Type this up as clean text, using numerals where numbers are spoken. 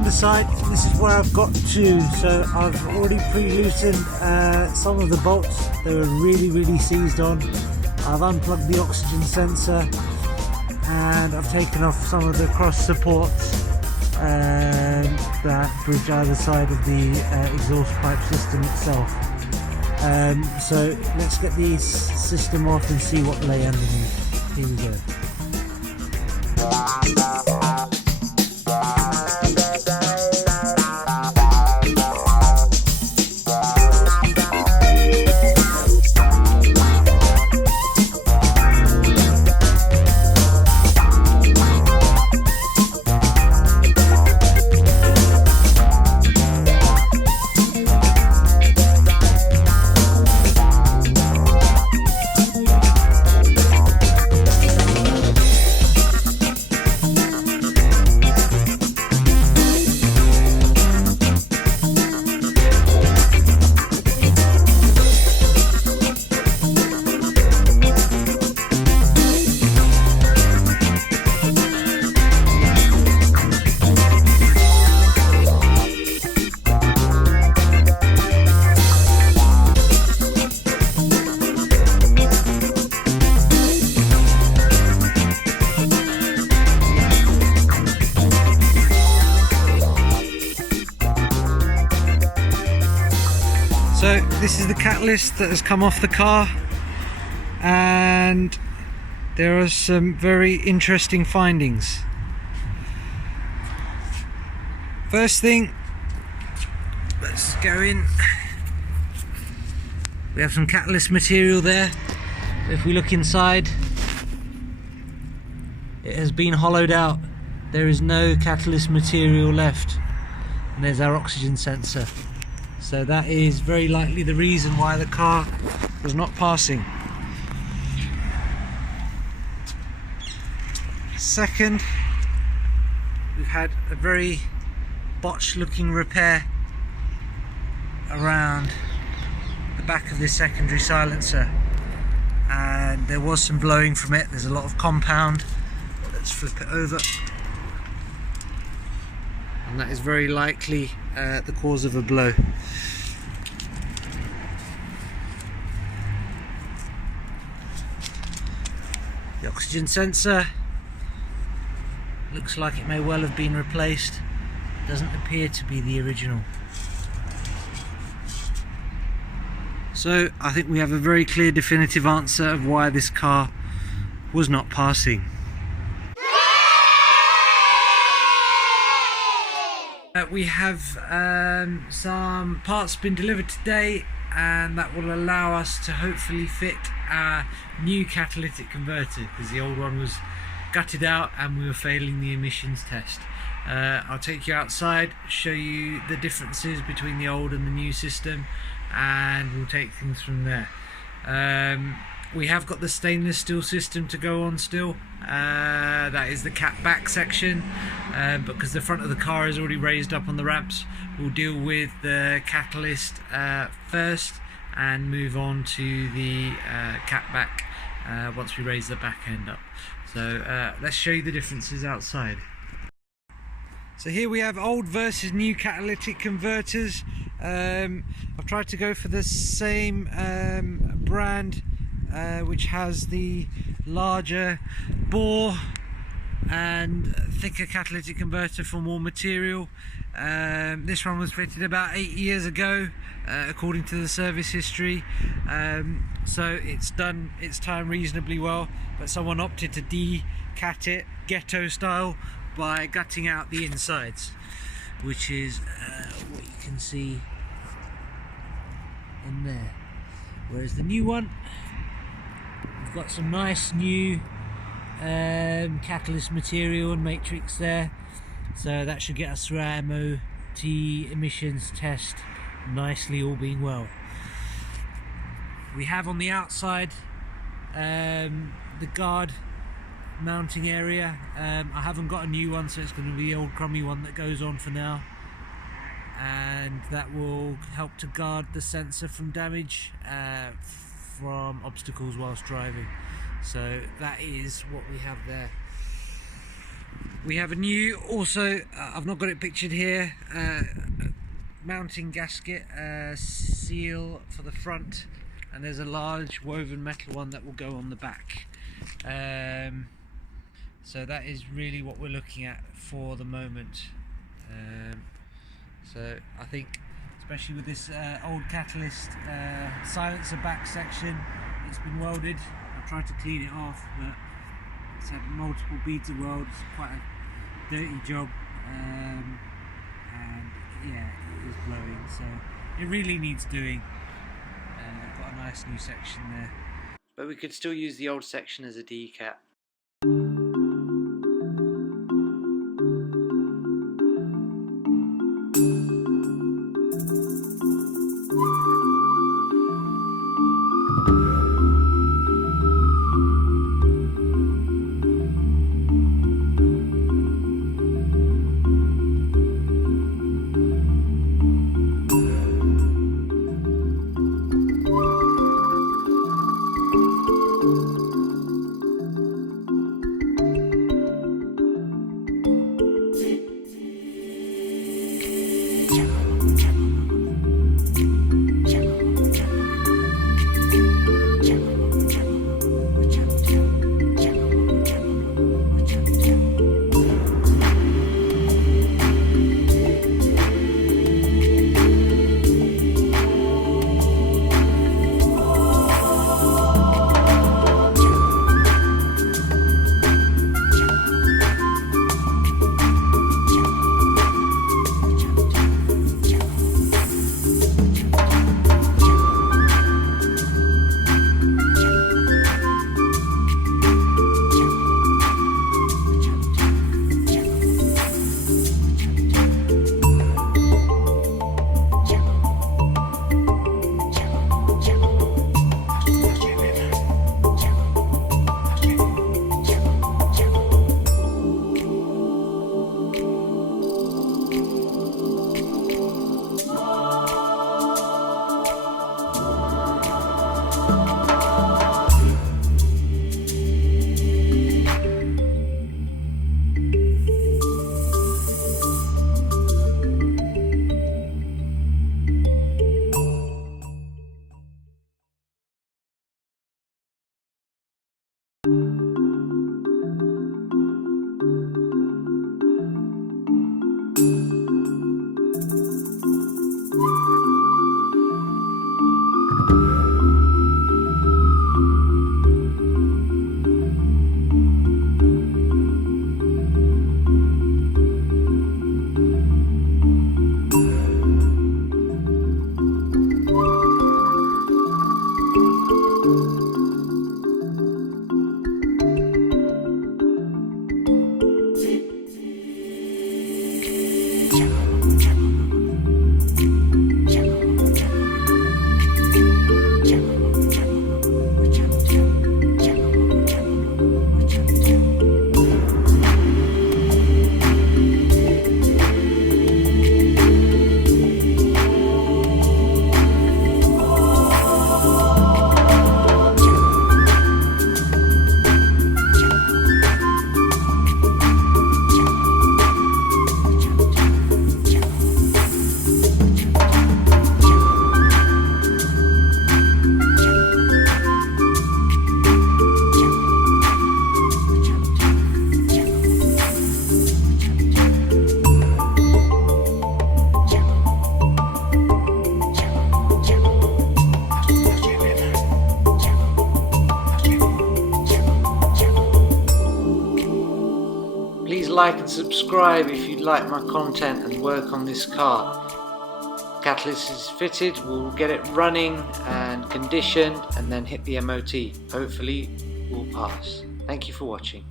underside. This is where I've got to. So I've already pre-loosened some of the bolts. They were really seized on. I've unplugged the oxygen sensor and I've taken off some of the cross supports that bridge either side of the exhaust pipe system itself. So let's get the system off and see what lay underneath. Here we go. So this is the catalyst that has come off the car, and there are some very interesting findings. First thing, let's go in. We have some catalyst material there. If we look inside, it has been hollowed out. There is no catalyst material left, and there's our oxygen sensor. So that is very likely the reason why the car was not passing. Second, we've had a very botched looking repair around the back of this secondary silencer, and there was some blowing from it. There's a lot of compound. Let's flip it over, and that is very likely the cause of a blow. The oxygen sensor looks like it may well have been replaced. It doesn't appear to be the original. So I think we have a very clear definitive answer of why this car was not passing. We have some parts been delivered today, and that will allow us to hopefully fit our new catalytic converter, because the old one was gutted out and we were failing the emissions test. I'll take you outside, show you the differences between the old and the new system, and we'll take things from there. We have got the stainless steel system to go on still. That is the cat back section, but because the front of the car is already raised up on the ramps, we'll deal with the catalyst first and move on to the cat back once we raise the back end up. So let's show you the differences outside. So here we have old versus new catalytic converters. I've tried to go for the same brand, which has the larger bore and thicker catalytic converter for more material. This one was fitted about 8 years ago, according to the service history, so it's done its time reasonably well, but someone opted to decat it ghetto style by gutting out the insides, which is what you can see in there. Whereas the new one, we've got some nice new catalyst material and matrix there, so that should get us through our MOT emissions test nicely, all being well. We have on the outside the guard mounting area. I haven't got a new one, so it's going to be the old crummy one that goes on for now, and that will help to guard the sensor from damage from obstacles whilst driving. So that is what we have there. We have a new, also, I've not got it pictured here, mounting gasket, seal for the front, and there's a large woven metal one that will go on the back. So that is really what we're looking at for the moment. So I think, especially with this old Catalyst silencer back section, it's been welded. I tried to clean it off, but it's had multiple beads of weld. It's quite a dirty job, and yeah, it is blowing, so it really needs doing. Got a nice new section there, but we could still use the old section as a Decat. Like and subscribe if you like my content and work on this car. Catalyst is fitted, we'll get it running and conditioned and then hit the MOT. Hopefully we'll pass. Thank you for watching.